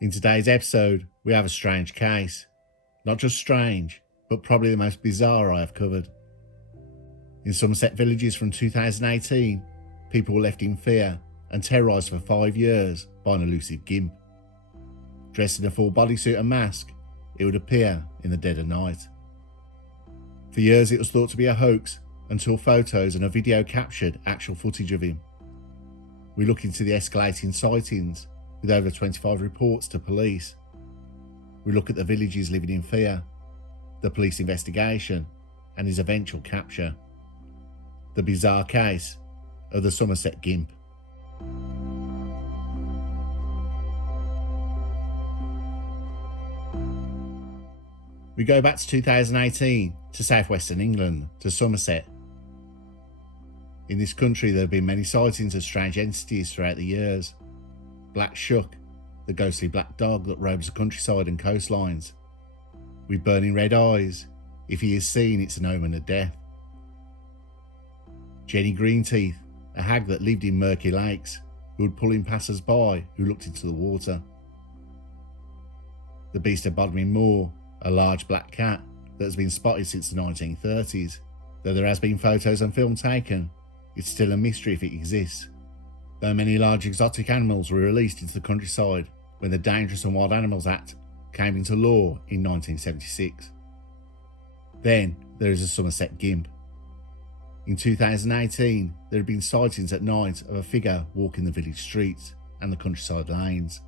In today's episode, we have a strange case. Not just strange, but probably the most bizarre I have covered. In Somerset villages from 2018, people were left in fear and terrorised for 5 years by an elusive gimp. Dressed in a full bodysuit and mask, it would appear in the dead of night. For years it was thought to be a hoax until photos and a video captured actual footage of him. We look into the escalating sightings with over 25 reports to police. We look at the villages living in fear, the police investigation and his eventual capture. The bizarre case of the Somerset Gimp. We go back to 2018 to southwestern England, to Somerset. In this country there have been many sightings of strange entities throughout the years. Black Shuck, the ghostly black dog that roams the countryside and coastlines. With burning red eyes, if he is seen it's an omen of death. Jenny Greenteeth, a hag that lived in murky lakes, who would pull in passers-by who looked into the water. The Beast of Bodmin Moor, a large black cat that has been spotted since the 1930s. Though there has been photos and film taken, it's still a mystery if it exists. Though many large exotic animals were released into the countryside when the Dangerous and Wild Animals Act came into law in 1976. Then there is a Somerset Gimp. In 2018, there had been sightings at night of a figure walking the village streets and the countryside lanes.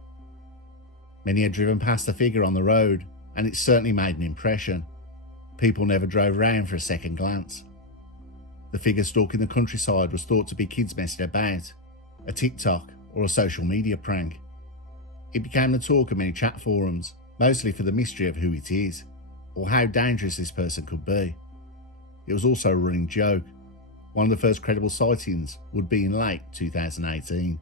Many had driven past the figure on the road, and it certainly made an impression. People never drove round for a second glance. The figure stalking the countryside was thought to be kids messing about, a TikTok or a social media prank. It became the talk of many chat forums, mostly for the mystery of who it is, or how dangerous this person could be. It was also a running joke. One of the first credible sightings would be in late 2018.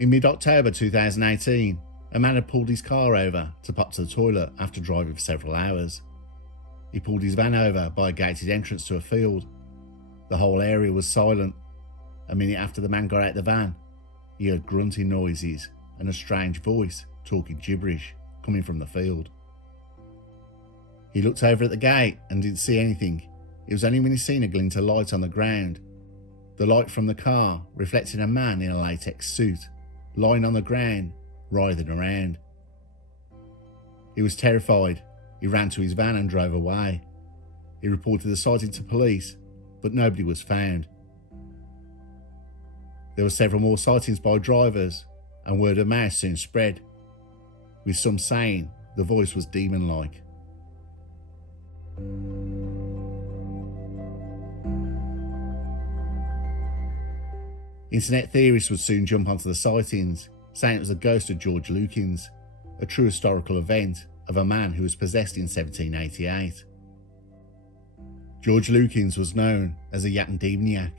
In mid-October 2018, a man had pulled his car over to pop to the toilet after driving for several hours. He pulled his van over by a gated entrance to a field. The whole area was silent. A minute after the man got out the van, he heard grunting noises and a strange voice talking gibberish coming from the field. He looked over at the gate and didn't see anything. It was only when he seen a glint of light on the ground. The light from the car reflected a man in a latex suit, lying on the ground, writhing around. He was terrified. He ran to his van and drove away. He reported the sighting to police, but nobody was found. There were several more sightings by drivers, and word of mouth soon spread, with some saying the voice was demon-like. Internet theorists would soon jump onto the sightings, saying it was the ghost of George Lukins, a true historical event of a man who was possessed in 1788. George Lukins was known as a Yatton demoniac.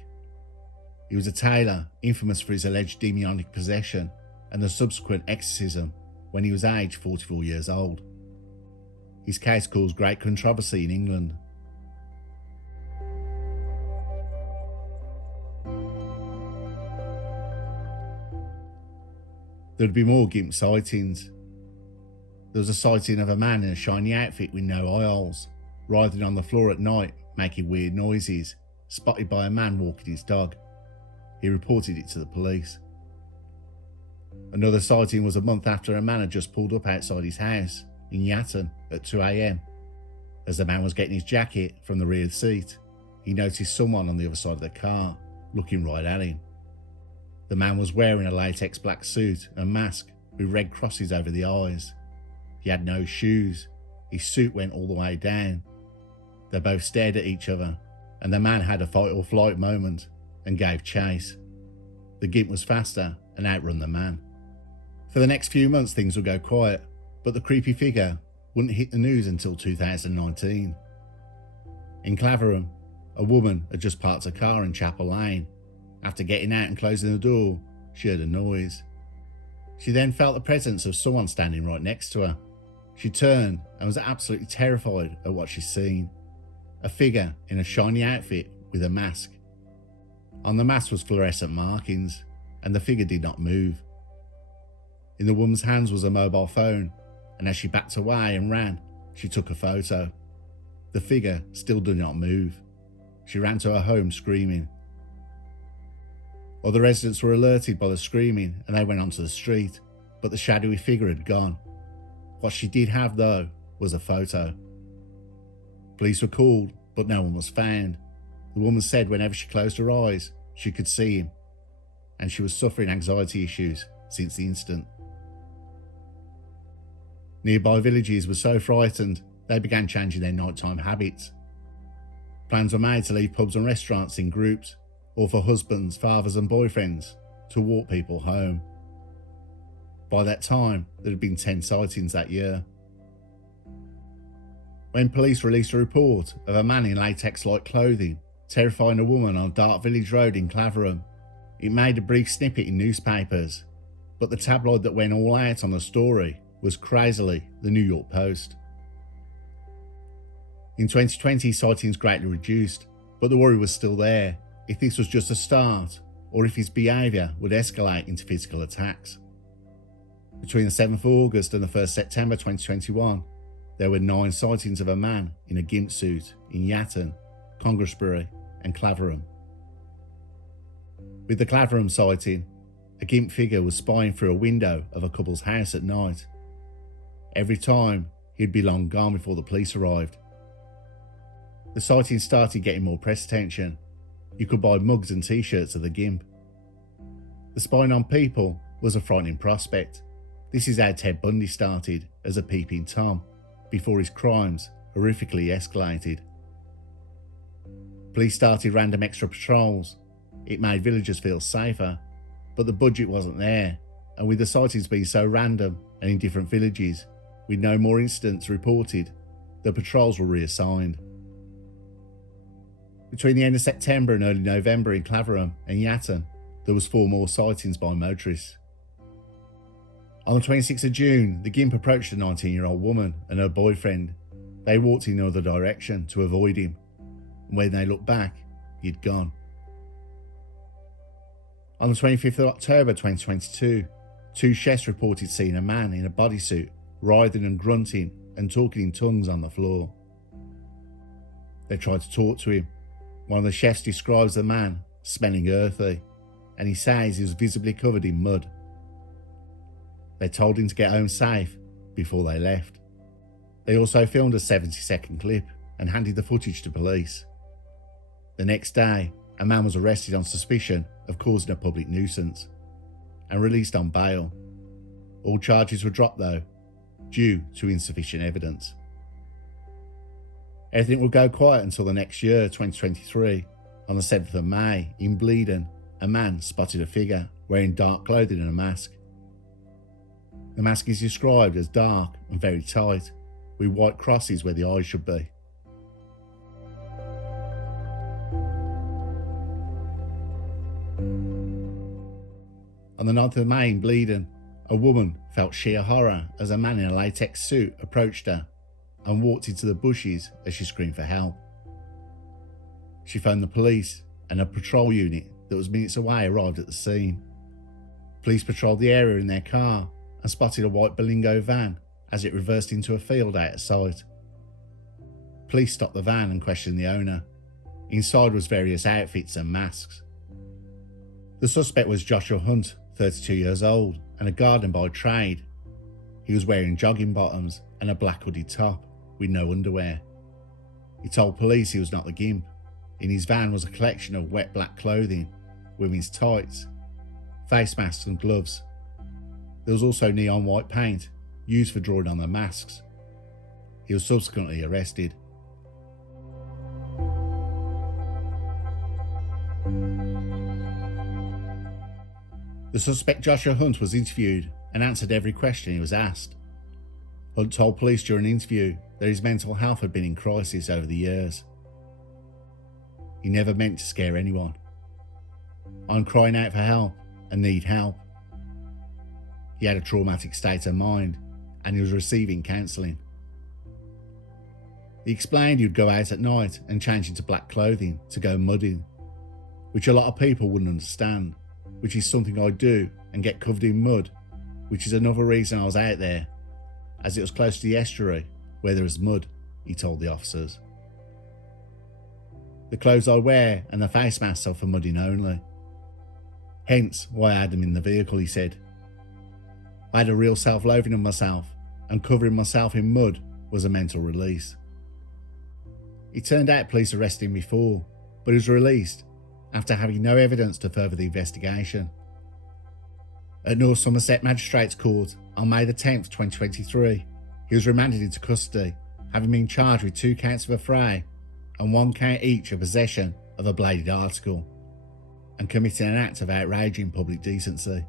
He was a tailor infamous for his alleged demonic possession and the subsequent exorcism when he was aged 44 years old. His case caused great controversy in England. There would be more Gimp sightings. There was a sighting of a man in a shiny outfit with no eye holes, writhing on the floor at night, making weird noises, spotted by a man walking his dog. He reported it to the police. Another sighting was a month after a man had just pulled up outside his house in Yatton at 2 a.m. As the man was getting his jacket from the rear seat, he noticed someone on the other side of the car, looking right at him. The man was wearing a latex black suit and mask with red crosses over the eyes. He had no shoes. His suit went all the way down. They both stared at each other, and the man had a fight or flight moment and gave chase. The Gimp was faster and outrun the man. For the next few months things would go quiet, but the creepy figure wouldn't hit the news until 2019. In Claverham, a woman had just parked her car in Chapel Lane. After getting out and closing the door, she heard a noise. She then felt the presence of someone standing right next to her. She turned and was absolutely terrified at what she'd seen. A figure in a shiny outfit with a mask. On the mask was fluorescent markings, and the figure did not move. In the woman's hands was a mobile phone, and as she backed away and ran, she took a photo. The figure still did not move. She ran to her home screaming. Other residents were alerted by the screaming and they went onto the street, but the shadowy figure had gone. What she did have, though, was a photo. Police were called, but no one was found. The woman said whenever she closed her eyes, she could see him, and she was suffering anxiety issues since the incident. Nearby villages were so frightened, they began changing their nighttime habits. Plans were made to leave pubs and restaurants in groups, or for husbands, fathers and boyfriends to walk people home. By that time, there had been 10 sightings that year. When police released a report of a man in latex-like clothing terrifying a woman on Dark Village Road in Claverham, it made a brief snippet in newspapers, but the tabloid that went all out on the story was crazily the New York Post. In 2020, sightings greatly reduced, but the worry was still there if this was just a start or if his behaviour would escalate into physical attacks. Between the 7th of August and the 1st September 2021, there were 9 sightings of a man in a gimp suit in Yatton, Congresbury and Claverham. With the Claverham sighting, a gimp figure was spying through a window of a couple's house at night. Every time, he'd be long gone before the police arrived. The sighting started getting more press attention. You could buy mugs and t-shirts of the gimp. The spying on people was a frightening prospect. This is how Ted Bundy started as a peeping Tom, before his crimes horrifically escalated. Police started random extra patrols. It made villagers feel safer, but the budget wasn't there, and with the sightings being so random and in different villages, with no more incidents reported, the patrols were reassigned. Between the end of September and early November in Claverham and Yatton, there was 4 more sightings by motorists. On the 26th of June, the gimp approached a 19-year-old woman and her boyfriend. They walked in another direction to avoid him, and when they looked back, he'd gone. On the 25th of October 2022, 2 chefs reported seeing a man in a bodysuit writhing and grunting and talking in tongues on the floor. They tried to talk to him. One of the chefs describes the man smelling earthy, and he says he was visibly covered in mud. They told him to get home safe before they left. They also filmed a 70-second clip and handed the footage to police. The next day, a man was arrested on suspicion of causing a public nuisance and released on bail. All charges were dropped though, due to insufficient evidence. Everything would go quiet until the next year, 2023. On the 7th of May, in Bleeden, a man spotted a figure wearing dark clothing and a mask. The mask is described as dark and very tight, with white crosses where the eyes should be. On the 9th of May in Bleeden, a woman felt sheer horror as a man in a latex suit approached her and walked into the bushes as she screamed for help. She phoned the police, and a patrol unit that was minutes away arrived at the scene. Police patrolled the area in their car and spotted a white Berlingo van as it reversed into a field out of sight. Police stopped the van and questioned the owner. Inside was various outfits and masks. The suspect was Joshua Hunt, 32 years old, and a gardener by trade. He was wearing jogging bottoms and a black hooded top with no underwear. He told police he was not the gimp. In his van was a collection of wet black clothing, women's tights, face masks and gloves. There was also neon white paint used for drawing on the masks. He was subsequently arrested. The suspect Joshua Hunt was interviewed and answered every question he was asked. Hunt told police during an interview that his mental health had been in crisis over the years. He never meant to scare anyone. I'm crying out for help and need help. He had a traumatic state of mind and he was receiving counselling. He explained he would go out at night and change into black clothing to go mudding. which a lot of people wouldn't understand, which is something I do and get covered in mud, which is another reason I was out there, as it was close to the estuary where there was mud, he told the officers. The clothes I wear and the face masks are for mudding only. Hence why I had them in the vehicle, he said. I had a real self-loathing of myself, and covering myself in mud was a mental release. It turned out police arrested him before, but he was released after having no evidence to further the investigation. At North Somerset Magistrates Court on May the 10th, 2023, he was remanded into custody, having been charged with 2 counts of affray and 1 count each of possession of a bladed article, and committing an act of outraging public decency.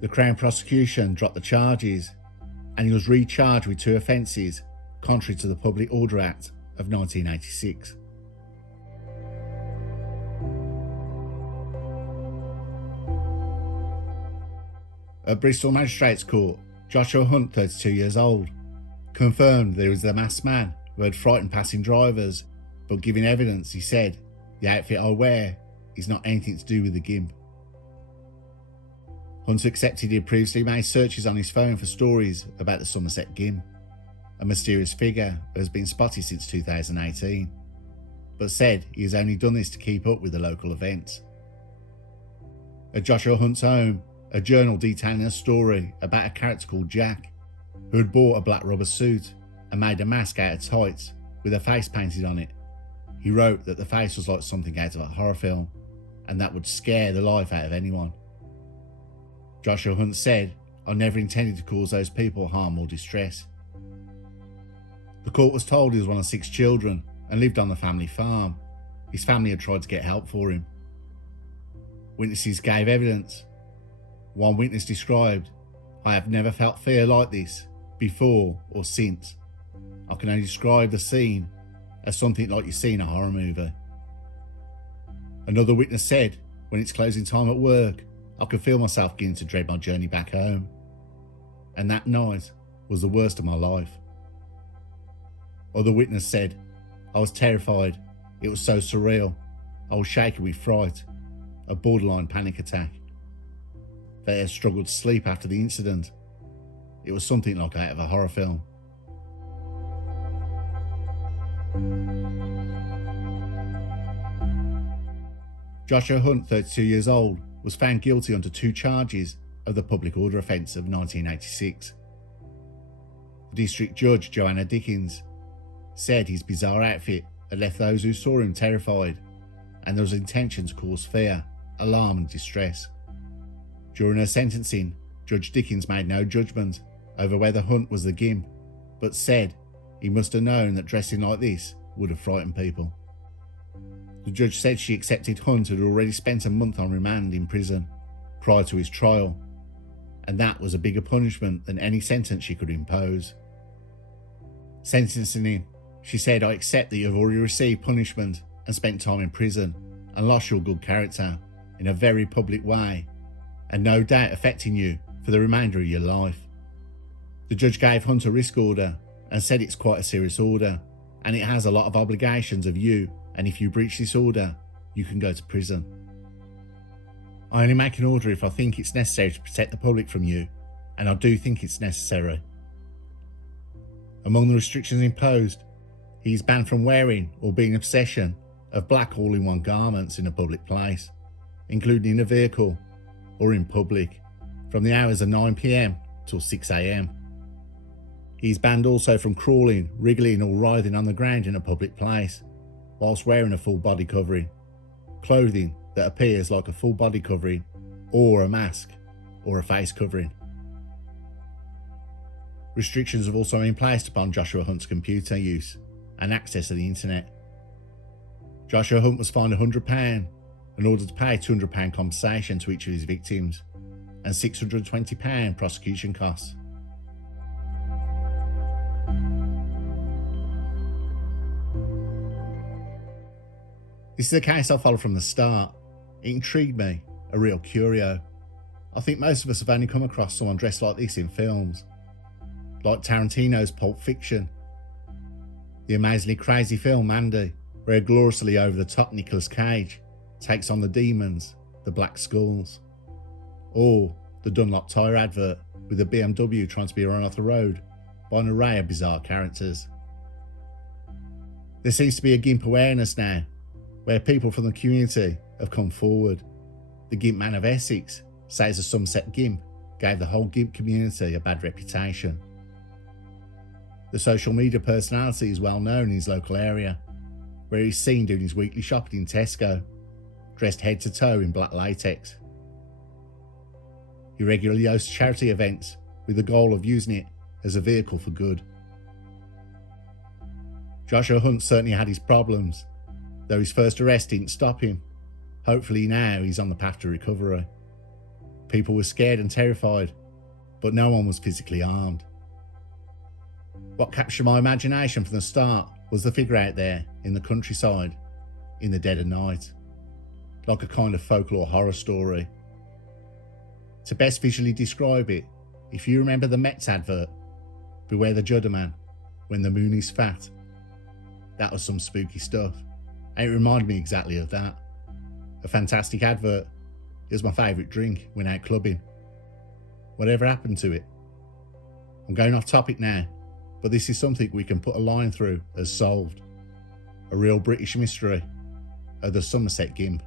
The Crown prosecution dropped the charges, and he was recharged with 2 offences contrary to the Public Order Act of 1986. At Bristol Magistrates Court, Joshua Hunt, 32 years old, confirmed that he was the masked man who had frightened passing drivers, but giving evidence, he said, "The outfit I wear is not anything to do with the Gimp." Hunt accepted he had previously made searches on his phone for stories about the Somerset Gimp, a mysterious figure who has been spotted since 2018, but said he has only done this to keep up with the local events. At Joshua Hunt's home, a journal detailing a story about a character called Jack, who had bought a black rubber suit and made a mask out of tights with a face painted on it. He wrote that the face was like something out of a horror film, and that would scare the life out of anyone. Joshua Hunt said, "I never intended to cause those people harm or distress." The court was told he was one of 6 children and lived on the family farm. His family had tried to get help for him. Witnesses gave evidence. One witness described, "I have never felt fear like this, before or since. I can only describe the scene as something like you see in a horror movie." Another witness said, "When it's closing time at work, I could feel myself beginning to dread my journey back home. And that night was the worst of my life." Other witness said, "I was terrified. It was so surreal. I was shaken with fright, a borderline panic attack. They had struggled to sleep after the incident. It was something like out of a horror film." Joshua Hunt, 32 years old, was found guilty under 2 charges of the public order offence of 1986. The District Judge, Joanna Dickens, said his bizarre outfit had left those who saw him terrified, and there was intention to cause fear, alarm and distress. During her sentencing, Judge Dickens made no judgment over whether Hunt was the Gimp, but said he must have known that dressing like this would have frightened people. The judge said she accepted Hunt had already spent a month on remand in prison prior to his trial, and that was a bigger punishment than any sentence she could impose. Sentencing him, she said, "I accept that you have already received punishment and spent time in prison and lost your good character in a very public way, and no doubt affecting you for the remainder of your life." The judge gave Hunt a risk order and said it's quite a serious order, and it has a lot of obligations of you, and if you breach this order, you can go to prison. "I only make an order if I think it's necessary to protect the public from you, and I do think it's necessary." Among the restrictions imposed, he is banned from wearing or being in possession of black all-in-one garments in a public place, including in a vehicle or in public, from the hours of 9 p.m. till 6 a.m. He is banned also from crawling, wriggling or writhing on the ground in a public place, whilst wearing a full body covering, clothing that appears like a full body covering or a mask or a face covering. Restrictions have also been placed upon Joshua Hunt's computer use and access to the internet. Joshua Hunt was fined £100 in order to pay £200 compensation to each of his victims and £620 prosecution costs. This is a case I followed from the start. It intrigued me, a real curio. I think most of us have only come across someone dressed like this in films, like Tarantino's Pulp Fiction, the amazingly crazy film Mandy, where a gloriously over-the-top Nicolas Cage takes on the demons, the Black Skulls. Or the Dunlop tyre advert with a BMW trying to be run off the road by an array of bizarre characters. There seems to be a Gimp awareness now, where people from the community have come forward. The Gimp man of Essex says the Somerset Gimp gave the whole Gimp community a bad reputation. The social media personality is well known in his local area, where he's seen doing his weekly shopping in Tesco, dressed head to toe in black latex. He regularly hosts charity events with the goal of using it as a vehicle for good. Joshua Hunt certainly had his problems, though his first arrest didn't stop him. Hopefully now he's on the path to recovery. People were scared and terrified, but no one was physically harmed. What captured my imagination from the start was the figure out there in the countryside, in the dead of night, like a kind of folklore horror story. To best visually describe it, if you remember the Mets advert, "Beware the Judder Man, when the moon is fat," that was some spooky stuff, and it reminded me exactly of that. A fantastic advert. It was my favourite drink when out clubbing. Whatever happened to it? I'm going off topic now, but this is something we can put a line through as solved. A real British mystery of the Somerset Gimp.